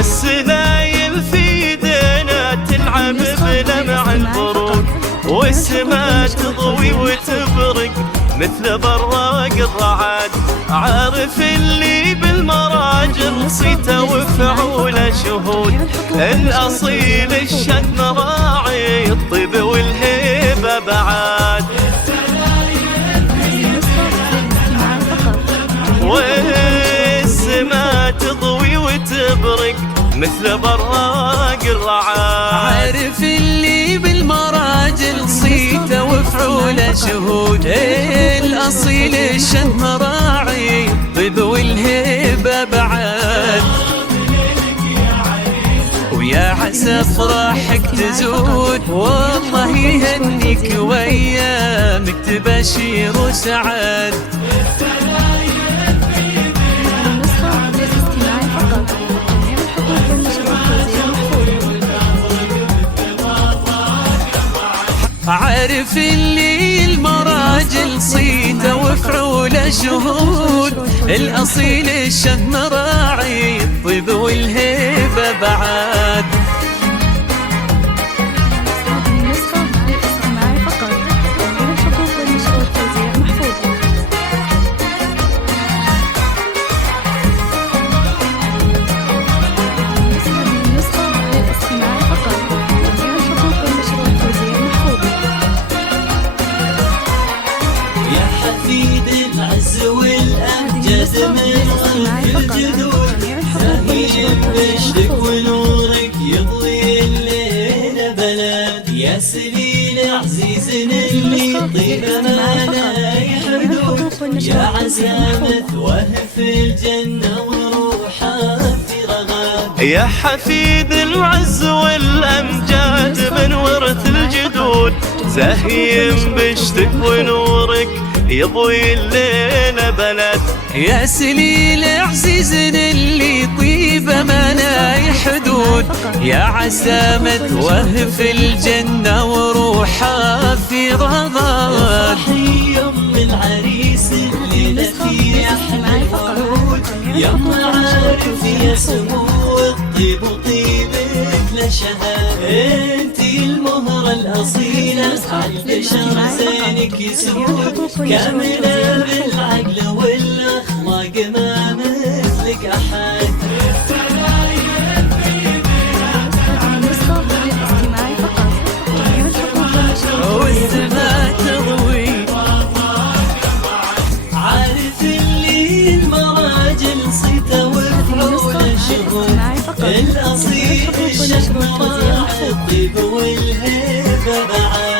السنايل في يدينا تلعب بلمع البروق، والسما تضوي وتبرق مثل براق الرعد. عارف اللي بالمراجل صيته وفعوله شهود، الأصيل الشن راعي الطيب والهيبة بعد. والسما تضوي وتبرق مثل براق الرعد. عارف اللي بالمراجل صيته وفعوله شهود، الأصيل الشن راعي الطيب والهيبة بعد. ويا عسى افراحك تزود والله يهنيك وايامك تبشير وسعاد. عارف اللي المراجل صيته وفعوله شهود، الأصيل الشن راعي الطيب والهيبة بعد. من الجذود زاهيين بشرك ونورك يضوي الليل بلد. يا سليل عزيز اللي طيب ما لا يحدود، يا عزامة وهف الجنة وروحه في رغد. يا حفيد العز والأمجاد من ورث الجدود، زاهيين بشتك ونورك يضوي الليل بلد. يا سليل عزيز اللي طيبة ما لا حدود، يا عسامة وهف الجنة وروحها في رغد. يم العريس اللي في أحلى الورود، يم عارف يا سمو الطيب وطيبك لشهاد. انتي المهرة الأصيلة عالبشر زينك يسود، كاملة بالعقل والأخلاق ما مثلك أحد. والسما تضوي عارف اللي المراجل صيته وفعوله شهود، الأصيل الشن راعي الطيب والهيبة بعد.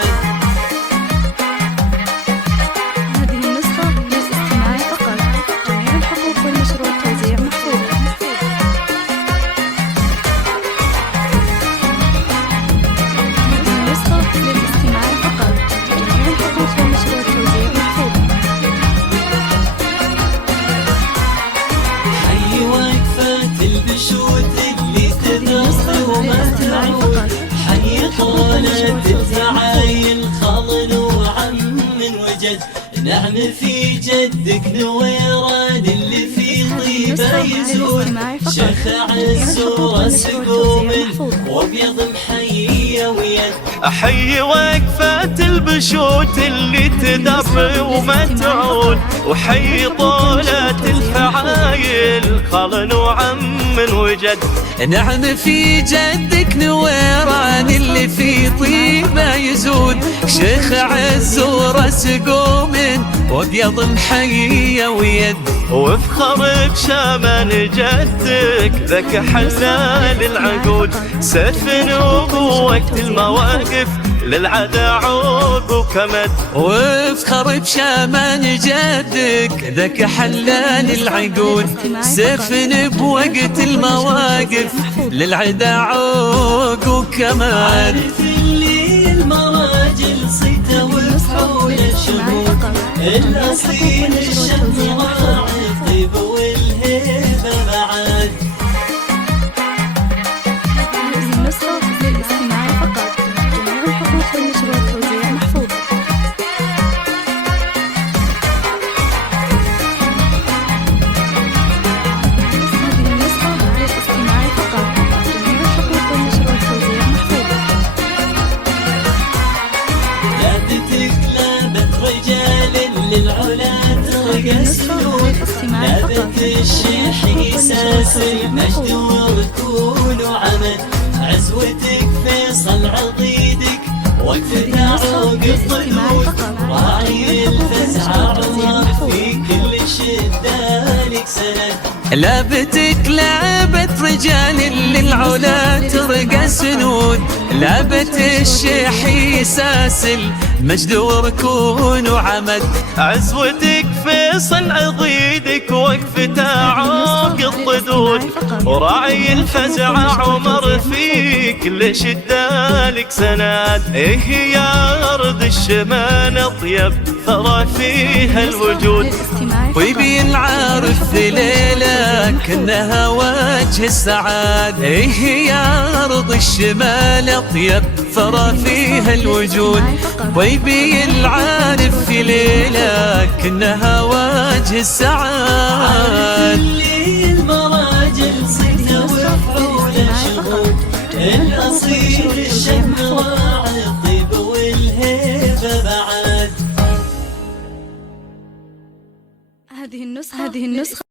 حي طولة التعايل خالد وعم من وجد، نعم في جدك نويران اللي في طيبة يزود. شيخ عز وراس قوم وابيض محية ويد، أحيي وقفات البشوت اللي تدر وما تعود، وحي طولة الفعايل خال وعم من وجد. نعم في جدك نويران اللي في طيبة يزود، شيخ عز وراس قوم وابيض محية ويد. وافخر بشامن جدك ذاك حلال العقود، سيف وقوة المواقف للعدا عوب وكمد. وافخر بشامان جدك ذاك حلال العقود، سفن بوقت المواقف للعدا عوق وكمد. عارف اللي المراجل صيته وفعوله شهود، الأصيل الشن راعي الطيب والهيبة بعد. هذه النسخة للاستماع فقط. للعلا ترقى سنود نابت الشيحي ساسي مجد وركون وعمد عزوتك فيصل عضيدك وقف تعوق الطلول راعي الفزع عمر في كل شدة لك سند لعبتك لعبة رجال للعلا ترقى سنود لعبة الشيحي ساسل مجد وركون وعمد عزوتك فيصل عضيدك وقف تعوق الطدود وراعي الفزع عمر في كل شدة لك سند إيه يا أرض الشمال أطيب ثرى فيها الوجود ويبين العارف ليلة كأنها وجه السعاد إيه يا أرض الشمال أطيب ثرى فيها الوجود ويبين العارف في ليلة كأنها وجه السعاد اللي المراجل صيته وفعوله شغول الأصيل الشم راعي الطيب والهيبة بعد. هذه النسخة